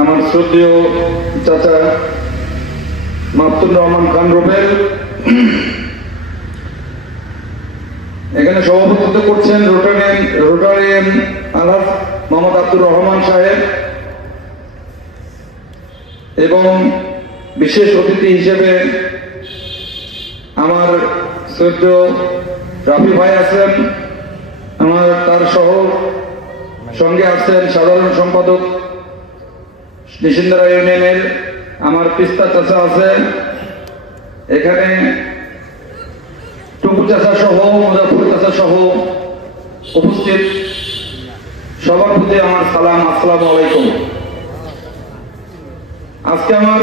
আমার শ্রদ্ধেয় চাচা মাহতুর রহমান খান রুবেল এখানে সভাপতিত্ব করছেন রোটারিয়ান আলহাজ মোহাম্মদ আব্দুর রহমান সাহেব এবং বিশেষ অতিথি হিসেবে আমার শ্রদ্ধেয় রাফি ভাই আছেন, আমার তার সঙ্গে আছেন সাধারণ সম্পাদক নিশিন্দারা ইউনিয়নের আমার পিস্তা চাচা আছে, এখানে টুকু চাচা সহ মুজাফর চাচা সহ উপস্থিত সবার প্রতি আমার সালাম, আসসালামু আলাইকুম। আজকে আমার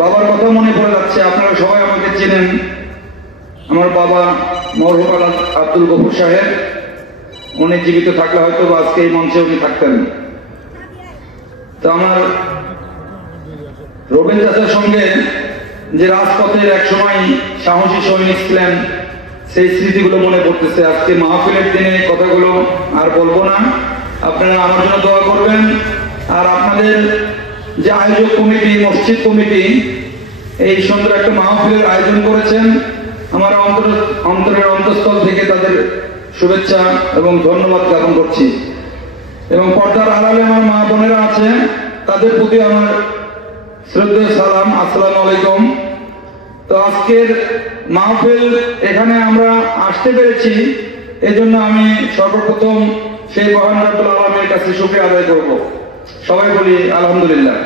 বাবার কথা মনে পড়ে যাচ্ছে। আপনারা সবাই আমাকে চেনেন। আমার বাবা মরহুম আব্দুল গফুর সাহেব, উনি জীবিত থাকলে হয়তো আজকে এই মঞ্চে উনি থাকতেন। তো আমার রবিন চাচার সঙ্গে যে রাজপথের এক সময় সাহসী সৈনিক ছিলেন, সেই স্মৃতিগুলো মনে পড়তেছে। আজকে মাহফিলের দিনে কথাগুলো আর বলবো না, আপনারা আমার জন্য দোয়া করবেন। আর আপনাদের যে আয়োজক কমিটি, মসজিদ কমিটি এই সুন্দর একটা মাহফিলের আয়োজন করেছেন, আমার অন্তরের অন্তঃস্থল থেকে তাদের শুভেচ্ছা এবং ধন্যবাদ জ্ঞাপন করছি। এবং পর্দার আড়ালে আমার মা বোনেরা আছে, তাদের প্রতি আমার শ্রদ্ধেয় সালাম, আসসালামু আলাইকুম। তো আজকের মাহফিল এখানে আমরা আসতে পেরেছি, এজন্য আমি সর্বপ্রথম সেই মহান রব্বুল আলামিনের কাছে শুকরিয়া আদায় করব। সবাই বলি আলহামদুলিল্লাহ।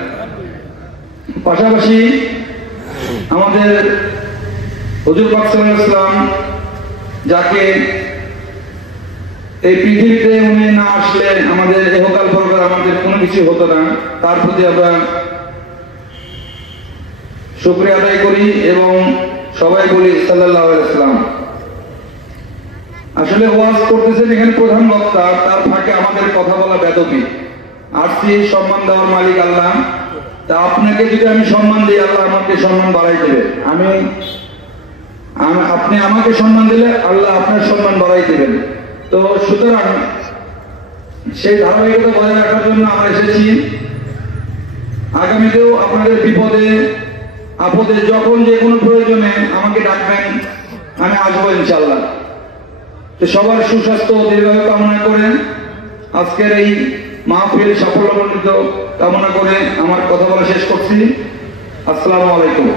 পাশাপাশি আমাদের হুজুর পাক সাল্লাল্লাহু আলাইহি ওয়াসাল্লাম, যাকে এই পৃথিবীতে উনি না আসলে আমাদের ইহকাল পরকাল আমাদের কোনো কিছু হতো না, তার প্রতি আমরা শুকরিয়া আদায় করি এবং সবাই বলি সাল্লাল্লাহু আলাইহি ওয়াসাল্লাম। আসলে ওয়াজ করতেছেন এখানে প্রধান বক্তা, তার ফাঁকে আমাদের কথা বলা বেদবি। আসছি সম্মান দেওয়ার মালিক আল্লাহ। তা আপনাকে যদি আমি সম্মান দিই, আল্লাহ আমাকে সম্মান বাড়াই দেবে। আপনি আমাকে সম্মান দিলে আল্লাহ আপনার সম্মান বাড়াই দেবেন। তো সুতরাং সেই ধারাবাহিকতা বজায় রাখার জন্য আমরা এসেছি। আগামীতেও আপনাদের বিপদে আপদে যখন যে কোনো প্রয়োজনে আমাকে ডাকবেন, আমি আসবো ইনশাল্লাহ। তো সবার সুস্বাস্থ্য ও দীর্ঘায়ু কামনা করে আজকের এই মাহফিল সাফল্যমণ্ডিত কামনা করে আমার কথা বলা শেষ করছি। আসসালামু আলাইকুম।